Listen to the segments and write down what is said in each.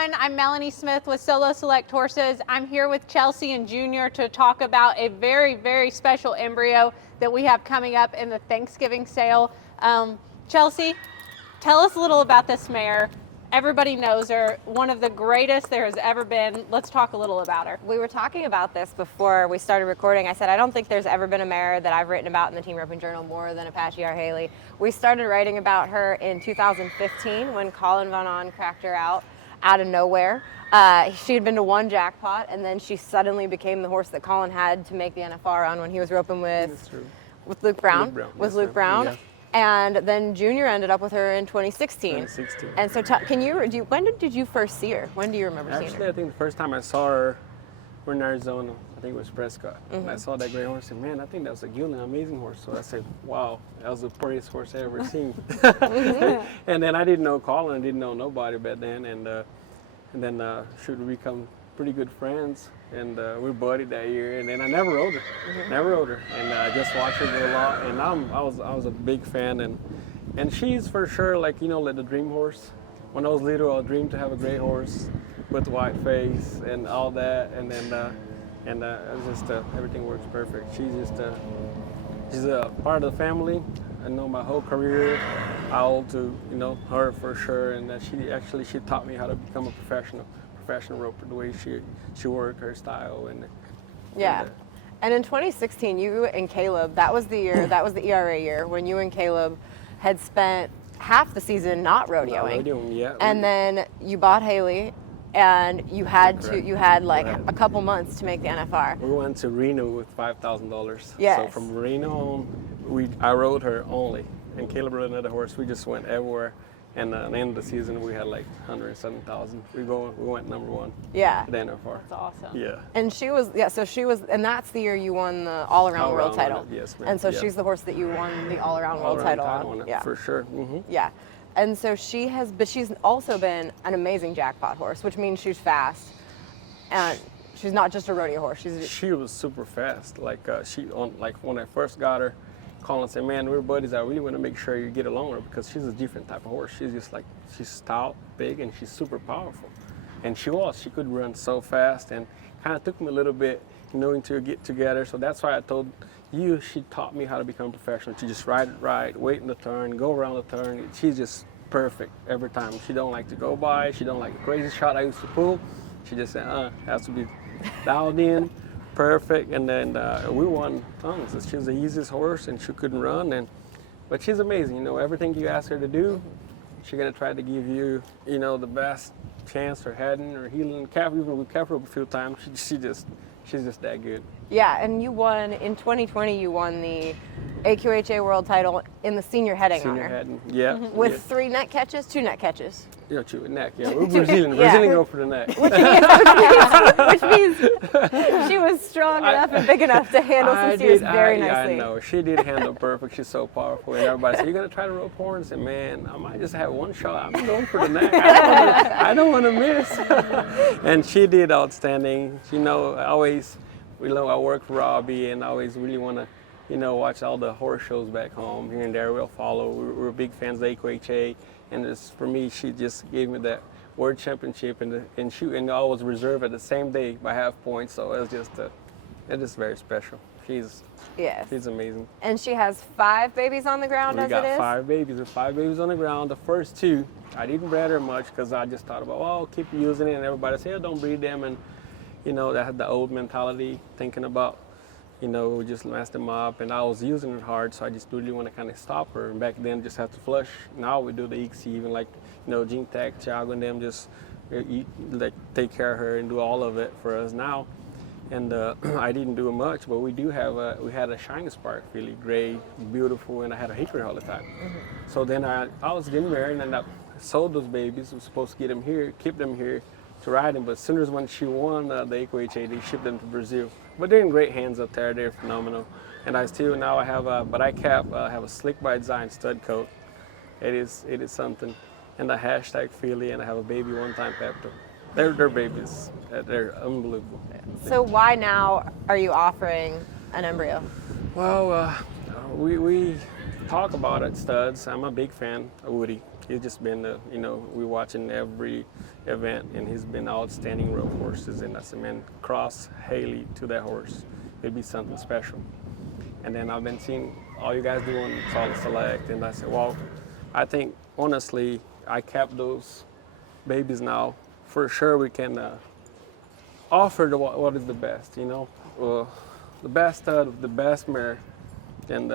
everyone. I'm Melanie Smith with Solo Select Horses. I'm here with Chelsea and Junior to talk about a very, very special embryo that we have coming up in the Thanksgiving sale. Chelsea, tell us a little about this mare. Everybody knows her, one of the greatest there has ever been. Let's talk a little about her. We were talking about this before we started recording. I said, I don't think there's ever been a mare that I've written about in the Team Roping Journal more than Apache R Hali. We started writing about her in 2015 when Colin Van On cracked her out of nowhere. She had been to one jackpot, and then she suddenly became the horse that Colin had to make the NFR on when he was roping with Luke Brown. Yeah. And then Junior ended up with her in 2016. And so, when did you first see her? When do you remember seeing her? Actually, I think the first time I saw her, we're in Arizona. I think it was Prescott. And I saw that great horse, and man, I think that was a Gillian, amazing horse. So I said, wow, that was the prettiest horse I ever seen. And then I didn't know Colin, I didn't know nobody back then, and then should we become pretty good friends, and we buddied that year, and then I never rode her, and I just watched her do a lot, and I was a big fan, and she's for sure like the dream horse. When I was little, I dreamed to have a great horse with a white face and all that, and then it's just everything works perfect. She's a part of the family. I know my whole career I owe to her for sure, and that she taught me how to become a professional roper, the way she worked, her style, and and in 2016 you and Caleb, that was the ERA year when you and Caleb had spent half the season not rodeoing. And then you bought Hali, and you had a couple months to make the NFR. We went to Reno with $5,000. Yes. So from Reno on, I rode her only, and Caleb rode another horse. We just went everywhere. And at the end of the season, we had like 107,000. We went number one. Yeah. At the NFR. That's awesome. Yeah. And she was, and that's the year you won the all-around world title. Yes, ma'am. And so she's the horse that you won the all-around world title on. Yeah. For sure. Yeah. And so she's also been an amazing jackpot horse, which means she's fast, and she's not just a rodeo horse. She was super fast. Like when I first got her, Colin said, man, we're buddies. I really want to make sure you get along with her because she's a different type of horse. She's stout, big, and she's super powerful. And she could run so fast, and kind of took me a little bit, to get together. So that's why I told you, she taught me how to become a professional. She just ride it right, wait in the turn, go around the turn. She's just perfect every time. She don't like to go by. She don't like a crazy shot I used to pull. She just said, has to be dialed in. Perfect, and then we won tons. She was the easiest horse, and she couldn't run, but she's amazing. Everything you ask her to do, she's gonna try to give you, the best chance or heading or heeling. Even we kept her up a few times. She's just that good. Yeah, and you won in 2020. You won the AQHA World Title in the senior heading honor. Heading, yeah. With 2 net catches. Yeah, neck. Yeah, we're Brazilian. Brazilian go for the neck. Which means she was strong enough and big enough to handle some steers very nicely. I know. She did handle perfect. She's so powerful. And everybody said, "You're gonna try to rope horns?" And man, I might just have one shot. I'm going for the neck. I don't want to miss. And she did outstanding. I work for Robbie, and I always really want to, watch all the horse shows back home. Here and there, we'll follow. We're big fans of the AQHA. And for me, she just gave me that world championship, and I was reserved at the same day by half points. So it was very special. She's amazing. And she has 5 babies on the ground as it is? We got 5 babies. There's 5 babies on the ground. The first 2, I didn't breed her much because I just thought about, I'll keep using it. And everybody said, don't breed them. And, that had the old mentality, thinking about, just mess them up. And I was using it hard, so I just really want to kind of stop her. And back then, just have to flush. Now we do the EXC, even like, Gene Tech, Thiago, and them just take care of her and do all of it for us now. And I didn't do much, but we had a Shiny Spark, really gray, beautiful, and I had a hickory all the time. So then I was getting married, and I sold those babies. I was supposed to get them here, keep them here to ride them. But as soon as when she won the AQHA, they shipped them to Brazil. But they're in great hands up there. They're phenomenal. And I have a Slick by Design stud coat. It is something. And a hashtag Philly, and I have a baby One Time Pepto. They're babies. They're unbelievable. So why now are you offering an embryo? Well, we talk about it, studs. I'm a big fan of Woody. he's just been, we're watching every event, and he's been outstanding rope horses. And I said, man, cross Hali to that horse. It'd be something special. And then I've been seeing all you guys doing solid select, and I said, well, I think honestly, I kept those babies now. For sure, we can offer what is the best, the best stud, the best mare, and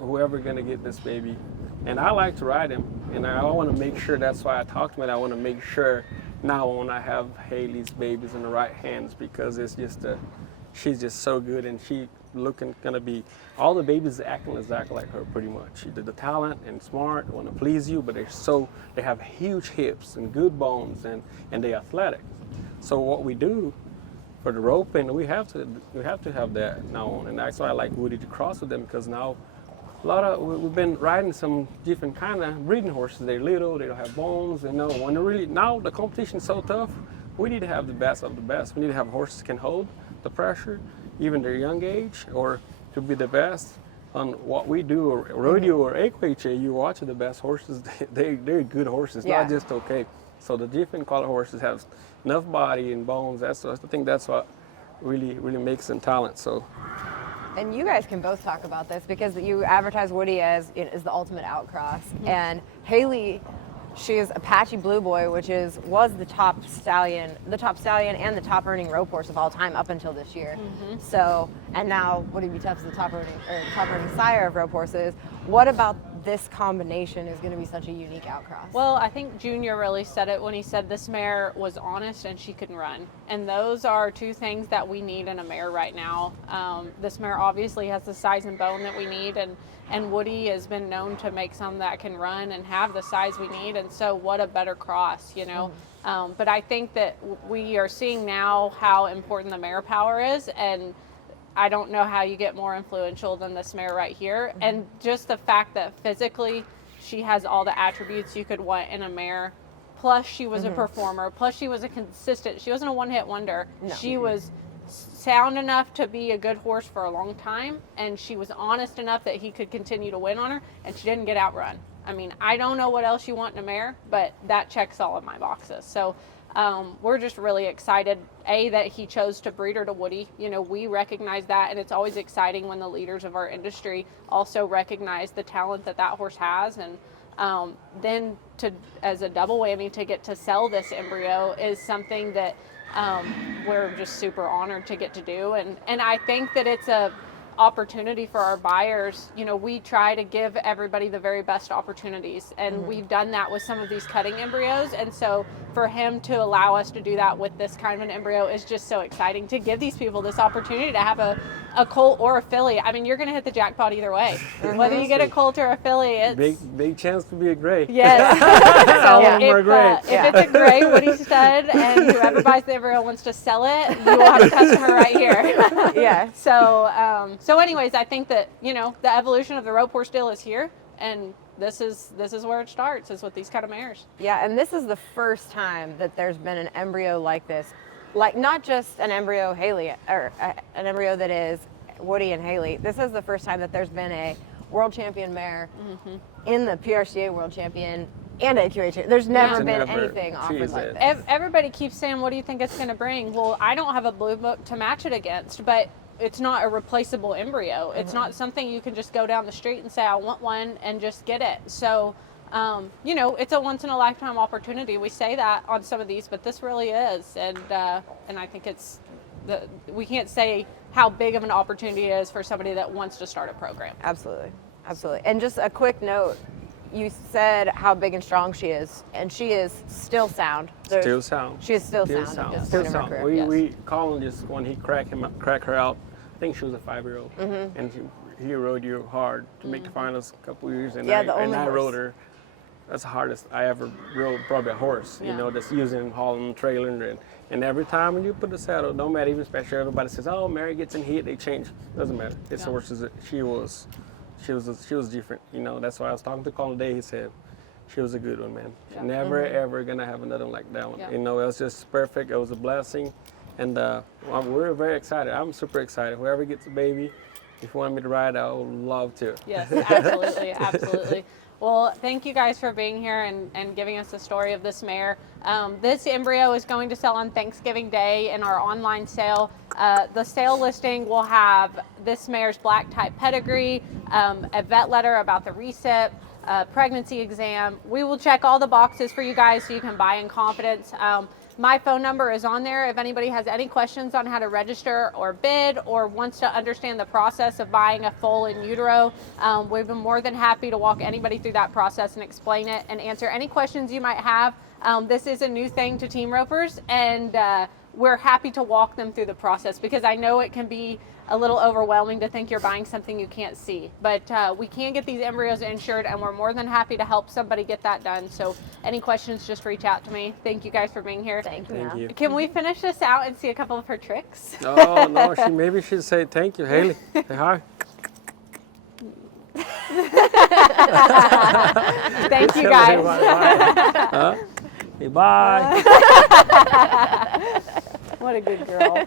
whoever gonna get this baby. And I like to ride him, and I want to make sure. That's why I talked about it. I want to make sure now when I have Haley's babies in the right hands, because it's just she's just so good, and she gonna be all the babies acting exactly like her pretty much. The talent and smart, want to please you, but they have huge hips and good bones, and they're athletic. So what we do for the roping, we have to have that now on, and that's why I like Woody to cross with them, because now we've been riding some different kind of breeding horses. They're little, they don't have bones, when now the competition is so tough, we need to have the best of the best. We need to have horses that can hold the pressure, even their young age, or to be the best on what we do, or rodeo or AQHA. You watch the best horses, they're good horses, not just okay. So the different color horses have enough body and bones. I think that's what really makes them talent. So. And you guys can both talk about this, because you advertise Woody as the ultimate outcross, and Hali, she is Apache Blue Boy, which was the top stallion and the top earning rope horse of all time up until this year. So, and now Woody Be Tuff is the top earning sire of rope horses. What about this combination is going to be such a unique outcross? Well, I think Junior really said it when he said this mare was honest and she can run. And those are two things that we need in a mare right now. This mare obviously has the size and bone that we need, and Woody has been known to make some that can run and have the size we need. And so what a better cross, But I think that we are seeing now how important the mare power is, and I don't know how you get more influential than this mare right here. And just the fact that physically she has all the attributes you could want in a mare, plus she was a performer, plus she was a consistent, she wasn't a one-hit wonder. No. She was sound enough to be a good horse for a long time, and she was honest enough that he could continue to win on her, and she didn't get outrun. I mean, I don't know what else you want in a mare, but that checks all of my boxes. So we're just really excited, that he chose to breed her to Woody. We recognize that, and it's always exciting when the leaders of our industry also recognize the talent that horse has. And then as a double whammy, to get to sell this embryo is something that we're just super honored to get to do. And I think that it's a opportunity for our buyers. We try to give everybody the very best opportunities, and we've done that with some of these cutting embryos. And so for him to allow us to do that with this kind of an embryo is just so exciting, to give these people this opportunity to have a colt or a filly. I mean, you're going to hit the jackpot either way. Whether you get a colt or a filly, it's big chance to be a gray. Yes. So if it's a gray Woody stud and whoever buys the embryo wants to sell it, you will have a customer right here. So anyways, I think that the evolution of the rope horse deal is here, and this is where it starts, is with these kind of mares. Yeah, and this is the first time that there's been an embryo like this, like not just an embryo Hali, or an embryo that is Woody and Hali. This is the first time that there's been a world champion mare in the PRCA World Champion and AQHA. There's never been anything offered like this. Everybody keeps saying, what do you think it's going to bring? Well, I don't have a blue book to match it against, but it's not a replaceable embryo. It's not something you can just go down the street and say, I want one, and just get it. So, it's a once in a lifetime opportunity. We say that on some of these, but this really is. And I think we can't say how big of an opportunity it is for somebody that wants to start a program. Absolutely. And just a quick note, you said how big and strong she is, and she is still sound. Still sound. She is still sound. Still sound. We call him just when he crack her out. I think she was a 5-year-old, and he rode you hard to make the finals a couple of years, and I rode her. That's the hardest I ever rode, probably a horse. That's using hauling, trailing, and every time when you put the saddle, don't matter, even especially everybody says, "Oh, Mary gets in heat, they change." Doesn't matter. It's horses. She was different. That's why I was talking to Colin today. He said she was a good one, man. Yeah. Never ever gonna have another one like that one. Yeah. It was just perfect. It was a blessing, and we're very excited. I'm super excited. Whoever gets a baby, if you want me to ride, I would love to. Yes, absolutely. Well, thank you guys for being here and giving us the story of this mare. This embryo is going to sell on Thanksgiving Day in our online sale. The sale listing will have this mare's black type pedigree, a vet letter about the recip, pregnancy exam. We will check all the boxes for you guys so you can buy in confidence. My phone number is on there. If anybody has any questions on how to register or bid or wants to understand the process of buying a foal in utero, we've been more than happy to walk anybody through that process and explain it and answer any questions you might have. This is a new thing to team ropers, and we're happy to walk them through the process because I know it can be a little overwhelming to think you're buying something you can't see. But we can get these embryos insured, and we're more than happy to help somebody get that done. So any questions, just reach out to me. Thank you guys for being here. Thank you. Thank you. Can we finish this out and see a couple of her tricks? Oh, no, maybe she should say thank you, Haley. Say hi. Thank you Say guys. bye. Huh? Say bye. What a good girl.